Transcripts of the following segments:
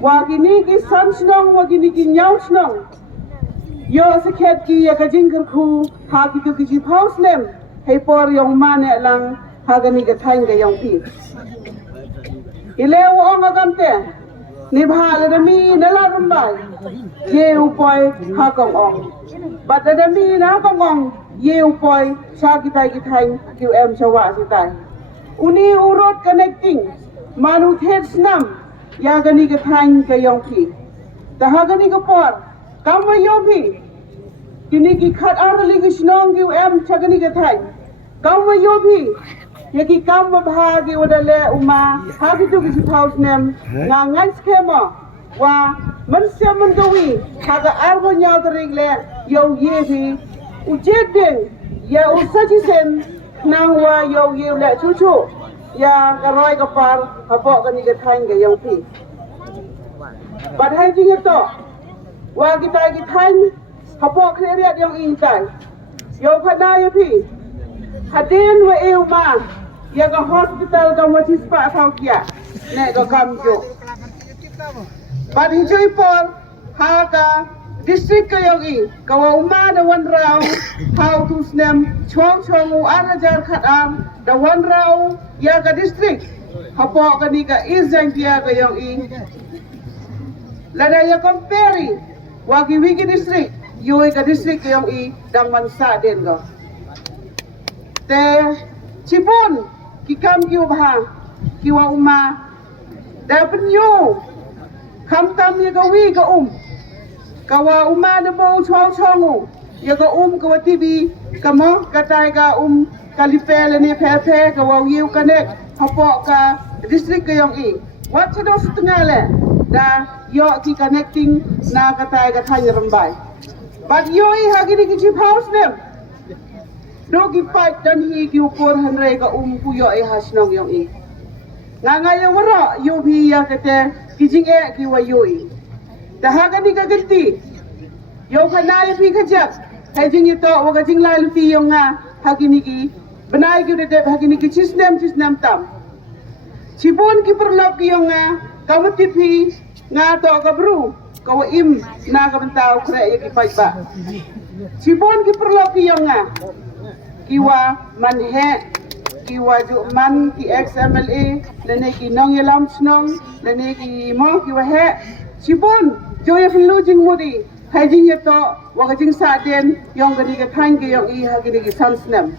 Wagini ki sansnong wagini ki nyausnong. Yo sekiat ki ya kajingker ku ha ki tu ki pausnem. Hei por yong mane lang hagani ka thain ka yong pi. Ilew ong agamte. Nibhala na mi nalarumbai. Ye upoi ha kong ong. But na mi na kong ong. Ye upoi sa kitay kitay QM sawa sitay. Uni urot connecting. Manu thet snam. Ya gani ka thain ka yong pi. Tahagani ka por. Kamwa yong pi. Kini ki khat arali ki snong QM chagani ka thain. Kamwa yong pi. Yaki kamwa bahagi wadale uma. Hagi tu ki house nem. Ngangan skema. Wa manusia mengawi. Haga arwa nyaw terigle. Yo ye pi. Ujedeng. Ya usaji sen. Nang wa yo ye le cucu. Ya karoy kapar habok kani ka thain ka yong pi. Badhai jing ito. Wa kita thain habok kriat yong intai. Yo phana ya pi. Hadin wa eu ma. Ya ka hospital ka watispa thau kia. Ne ka kamjo. Badhi joi por ha ka district ka yong i. Ka wa uma da wan rau how to snem chong chong u arajar khatam da wan rau ya ka district habok kani ka izang kia ka yong i. Lada ya compare wagi wigi district yoi ka district ka yong i dang mansa den go. Te Cibun kikam kiu bah kiwa uma da penyu kam tam ya ka wi ka kawa uma na mo chong chongu ya ka ka TV kamo katai ka kalipele ni pepe ka wa yiu connect hapo ka district ka yong i wat chado setengah le da yo ki connecting na katai ka thai rambai but yo i hagi ki house nem dogi fight dan hi ki 400 ka ku yo i hasnong yong i nga yo waro yo bi ya kate kijing e ki wa yo i da haga ni ka ganti yo khana pi khajak hajing ito wa gajing lai lupi yo nga hagi ni ki benai ki de hagi ni ki chisnem tam Cibun ki perlok ki yo nga kawati pi nga to ka bru kawa im na ka bentau kre ki fight ba Cibun ki perlok ki yo nga kiwa manhe kiwa man ki XMLA lene ki nong yelam snong lene ki mo kiwa he Cibun joya flu jing mudi hajing yeto wa jing sa den yong gani ka thain ki yong i hagi ki sansnem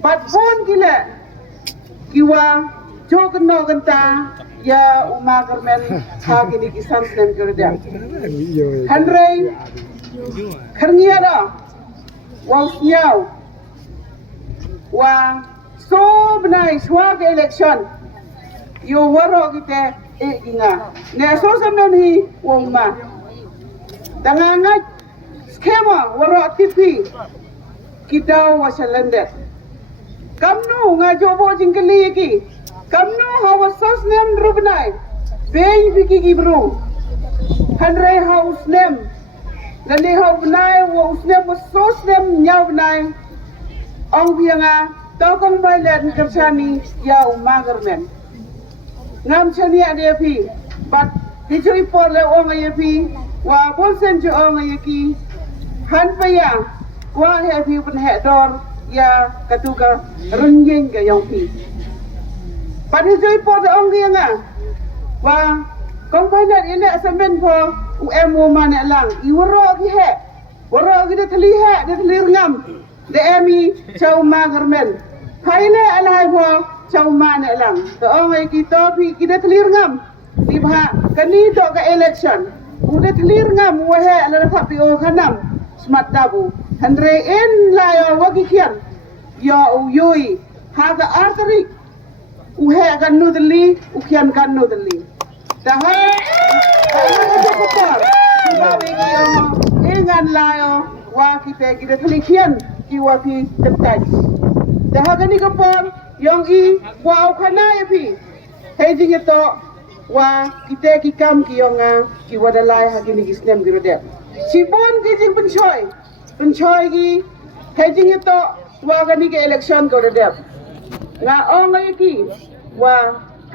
but bon gile kiwa jogan no ganta ya uma garmen hagi ki sansnem gurda hanrei kharniya da wa siau wa so benai swag election yo waro kita inga ne so samnon hi woma danganga skema waro TV kita wasalandet kamnu nga jobo jingkali ki kamnu hawa sosnem rubnai bei biki ki bro hanre house nem lani hau benai wa usnem wa sosnem nyau benai ong bianga tokong bailen kersani ya umagermen ngam chani ade pi but hijoi por le ong ayepi wa bolsen jo ong ayeki han paya wa he pi pen he dor ya katuka renjing ke yong pi but hijoi por le ong bianga wa kong bailen ine asamen po UMO mana lang iwaro ki he waro ki de thali ngam de emi chau magermen haile alai bo chau mana lang to ong ki to pi ki de thali ngam di bha kani to ka election ude thali ngam wa he ala thapi o khanam smart dabu handre en layo wa ki khian yo yoi ha ga artari u he kan nu dali u khian kan nu dali da ha ingan layo wa kita thali khian ki wa pi tetai da ha gani kapor yong i wa khana ya pi hejing ito wa kita ki kam ki yonga ki wa dalai ha gini gisnem girode Cibun ki jing penchoy ki hejing ito wa gani ke election ko de nga ong ki wa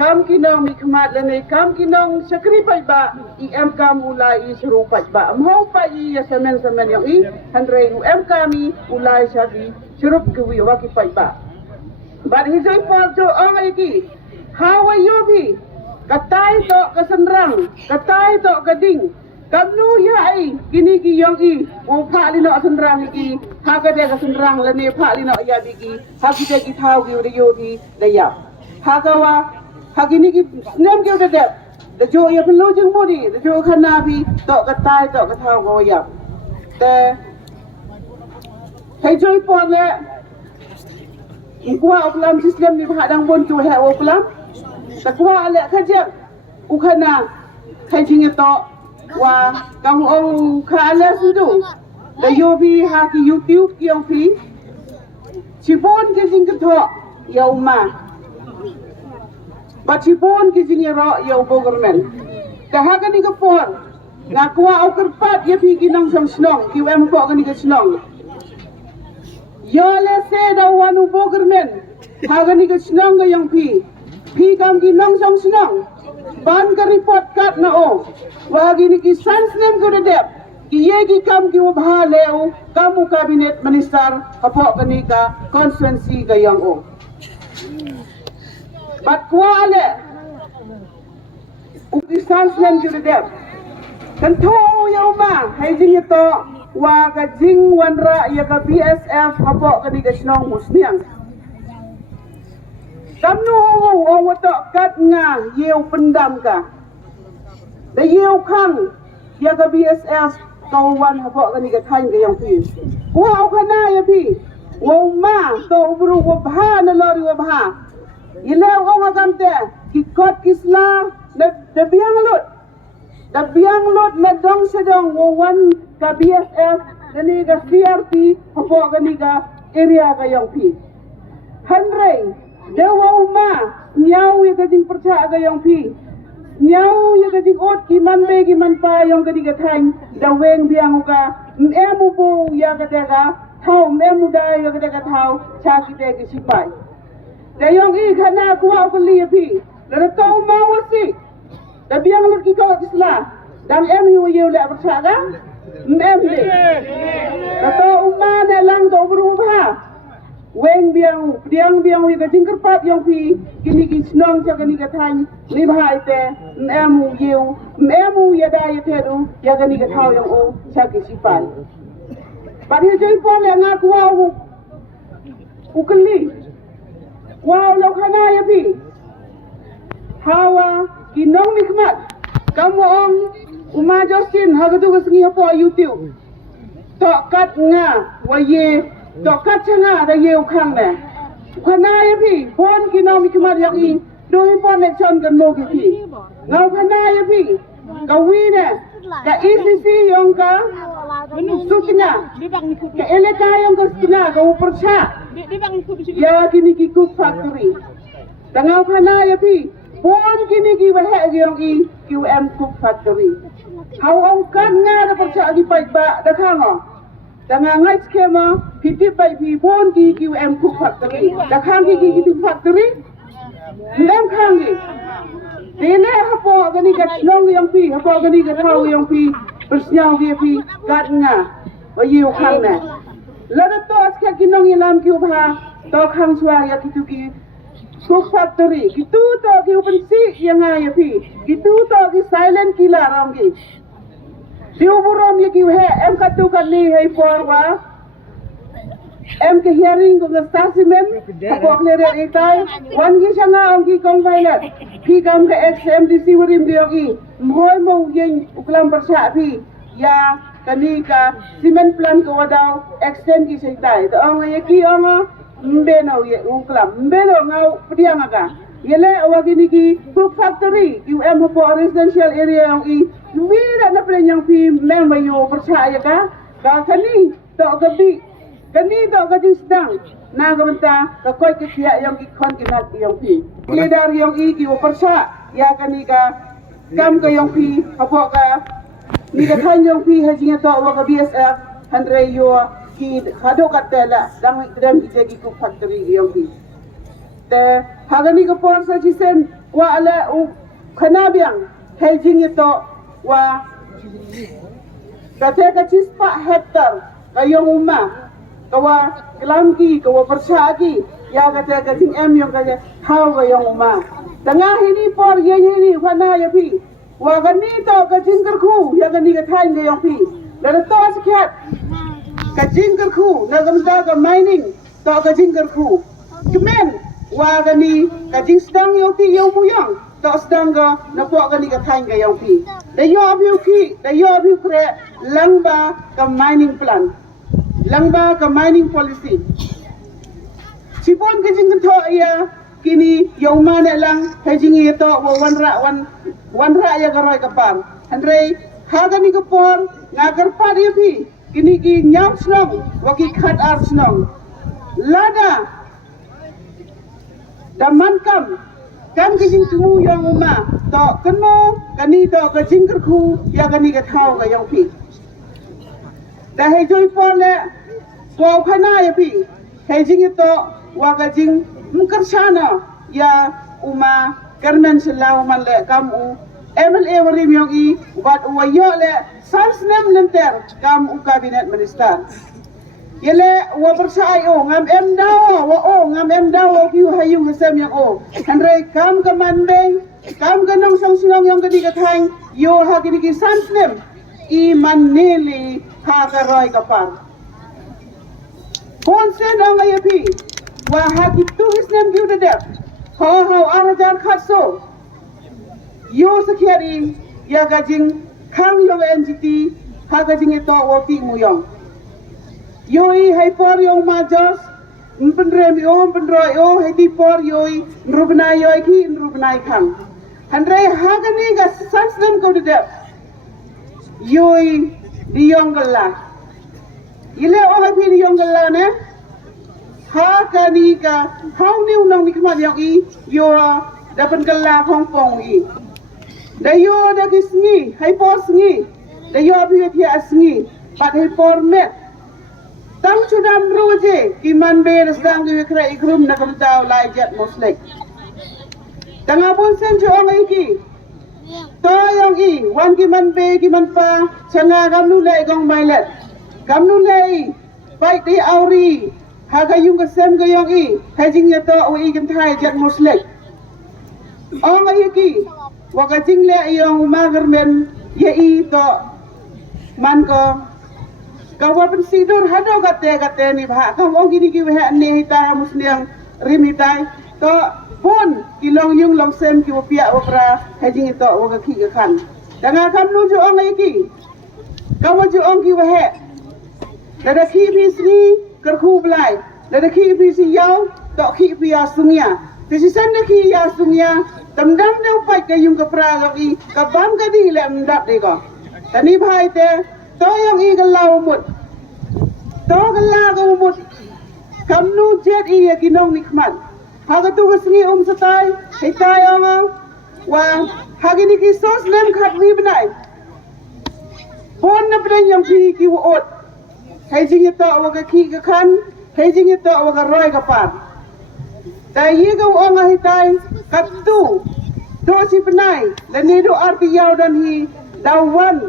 kam kinong mikmat lene kam kinong sakri pai ba em kam ulai seru pai ba mau pai ya semen yang i handre em kami ulai sabi serup kuwi wa ki pai ba but hijai por jo angai ki hawa yobi katai to kasenrang katai to gading kamnu ya ai kini ki yang i o pha li no senrang ki ha ka de ka senrang lene pha li no ya bi ki ha ki de ki thau ki de yo ki de ya ha ka wa Hagini ki nem kêu đẹp để cho yêu phân lô chứng mua đi để cho khăn na bi tọ cái tai tọ cái thao ngồi nhập để thấy chơi pon lệ qua ông làm system đi hạ đang buôn chùa hẹo ông lắmแต่qua lệ khai chiếc u khăn na khai chính cái tọ và cầm ông khai lệ sư đủ để yêu bi ha cái YouTube kia ông phí chỉ buôn cái chính cái thọ yêu mà Bacipon kising ro yo government. Kahaga ni kapon. Ngakwa au kerpat ya pi kinang sang snong. QM po ka ni ka snong. Yo le se da wanu government. Haga ni ka snong ga yang pi. Pi kam kinang sang snong. Ban ka report kat na o. Wagi ni ki sans nem ko dep. Ki ye ki kam ki wabha leo. Kamu cabinet minister apo ka ni ka constituency ka yang o. But kuala ukisan slam jude dem kan to yauma hai jing to wa ka jing wanra ya ka BSF hapo ka ni ka snong musniang kamnu o wato kat nga yeu pendam ka da yeu khang ya ka BSF ka wan hapo ka ni ka thain ka yang pi wa khana ya pi wa ma to bru wa bha na lori wa bha Ilaw ko magamte, kikot kisla, na biyang lut, medong sedong, wawan ka BSF, gani ka CRT, hapo gani ka area ka yung pi. Hanray, dawa uma, nyaw yung kajing percaya ka yung pi. Nyaw yung kajing ot, kiman be, kiman pa yung gani ka tang, daweng biyang ka, emu po yung kateka, tau, emu da yung kateka tau, chakite kisipay. Dayong i kana kuwa ko lipi la to mawasi da biang lut ki ko isla dan em yu yu le bersaga em le da to umma ne lang to berubah weng biang wi ka jingker pat yang pi kini ki snong cha kini ka than ni bhai te em yu ya da ye te du ya kini ka thau yang o cha ki sipai pa ni joi pon le nga kuwa u kli Wow, lo kana ya pi. Hawa kinong nikmat. Kamu ong uma Justin hagatu kasingi hapo YouTube. Tokat nga waye tokat nga da ye ukhang ne. Kana ya pi. Pon kinong nikmat yang i doi pon election kan mo ki pi. Ngau kana ya pi. Kawi ne ka ECC yang ka sutnya ka eleka yang ka sutnya ka upercha ya kini ki cook factory tangau khana ya pi pon kini ki wa he yang i QM cook factory hau ong kan nga da percha di pai ba da khango tanga ngai skema piti pai pi pon ki QM cook factory da khang ki cook factory ngam khang ki Dile hapo gani ka snong yang pi hapo gani ka thau yang pi persnyau ki pi kat nga wa yu khang na lada to aska kinong ilam ki ubha to khang swa ya kitu ki cook factory kitu to ki open si yang ya pi kitu to ki silent killer ram ki diu burom ye ki he em ka tu kan ni he forwa em ke hearing ko the specimen hapo klere itai wan gi sanga ang ki kong violet pi kam ka XMDC wurim diogi moy mo yen uklam persa pi ya kani ka cement plant ko wadaw extend ki seitai to ang ye ki ang mbeno ye uklam mbeno ngau pediang aga yele awagi ni ki cook factory QM hapo residential area ang i mira na prenyang pi member yo persa ya ka kani to gabi Kani to kajing sedang na gamenta ka koi ke sia yang ki khon ki nak yang pi leader yang i ki persa ya kani ka kam ka yang pi apo ka ni ka than yang pi ha jinga to wa ka BSF handre yo ki hado ka tela dang dem ki ki cook factory yang pi te hagani ka por sa jisen wa ala kanabiang hejing ito wa kate chispa hektar kayong uma kawa kelamki kawa persagi ya kate kajing yung kaya how kayong uma tengah ini por ye ini wana ya pi wa ganito kajing kerku ya gani katain kayong pi dan to sekiat kajing kerku nagamda ka mining to kajing kerku kemen wa gani kajing sedang yung ti yung muyang to sedang ga napo gani katain kayong pi dayo abiu kre langba ka mining plan langba ka mining policy sipon kajing kento iya kini yung mana lang hejing ito wanra ya garoy kapar andre haga ni kapor ngagar pa dia pi kini ki nyam snong waki khat ar snong lada daman kam kan kajing tumu yang uma to kenmo kani to kajing kerku ya kani ka thau ka yang pi da he joy por le ko khana ya pi hejing ito wa kajing mungkarsana ya uma kermen selau man le kamu MLA warim yogi wat wayo le sansnem lenter kam kabinet minister yele wa bersayo ngam emdaw ngam emdaw ki hayung ngasem yang andre kam kamande kam ganong sang sinong yang kadi kathang yo ha kini ki sansnem I manili ha karoy kapar ponsen ang ayapi wa haki tulis nem giu de dep ho arajan khatso yo sakiari ya gajing khang yo NGT ha gajing ito wo ti muyong yo I hai por yo ma jos mpendre mi o mpendro yo hai ti por yo nrubna yo ki nrubna khang andre ha gani ga sansnem ko de dep yo di yongala ile o ha pi di yongala ne ha kani ka hau ni unang ni kema yang I yo dapat kala Hong Kong I da yo da kisngi hai por sngi da yo abi thi asngi pat hai por met tang chudam roje ki man be resang ki kra ikrum na kam taw lai jet moslek tanga pun sen jo ngai ki to yang I wan ki man be ki man pa changa kam nu lai gong mai let kam nu lai pai ti auri haga yung kasem ko yung I hajing yato o ikan thai jet moslek ong ayaki wakajing le yung magarmen ye I to man ko kawapan sidur hado kate ni bha kam ong gini ki we ne hita musliang rimitai to pun kilong yung long sem ki wapia wapra hajing ito wakaki kan danga kam nu jo ong ayaki kawajo ong ki we dada ki bisni kerku belai lada ki si yau tok ki ya sungya tisi sana ki ya sungya tamdam ne upai ke yung kapra lagi kabam ka di le mdat de ko tani bhai te to yang I galau mut to gala ga mut kamnu jet I ya kinong nikmat haga tu gasngi satai hitai ong wa hagi ni ki sos nem khat wi benai bon na bren yang ki wot hejing ito waga ki ka kan hejing ito waga roy ka pan dai ga ong hitai katu do si penai lani do arti yaw dan hi dawan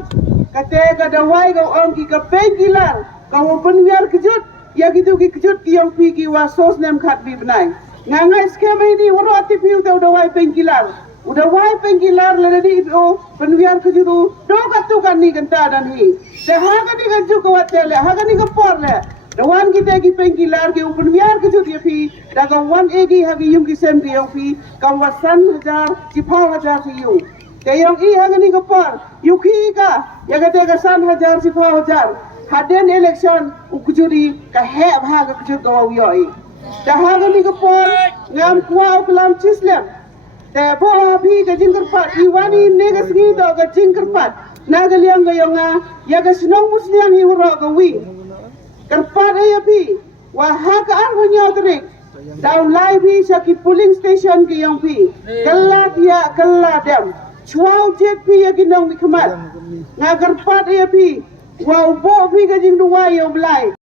kate ga dawai ga ong ki ka pegilar ka wo penwiar kejut ya gitu ki kejut ki yang pi ki wa sos nem khat bi penai ngangai skema ini waro ati piu do dawai pengilar udah wai pengilar lani do penwiar kejut do katu kan ni genta dan hi haga ni gaju ko watele haga ni kapor le dawan kita ki pengilar ke upun biar ke jut fi daga wan egi hagi yung ki sem ki fi kawasan hajar sipau hajar si yu ke yang I haga ni kapor yuki ka ya ga te ga san hajar sipau hajar haden election ukujuri ka he bhaga kujut go wi oi da haga ni kapor ngam kwa uklam chislem te bo bhi ga jingkar pat iwani ne ga singi do ga jingkar pat nagaliang gayonga ya ga sinong musliang hi woro ga wi kerpat ay pi wa ha ka an hunyo trik daw lai bi sa ki polling station ki yong pi kala dem chuaw jet pi ya kinong mi khamat nga kerpat ay pi wa bo pi ga jing duwa yo blai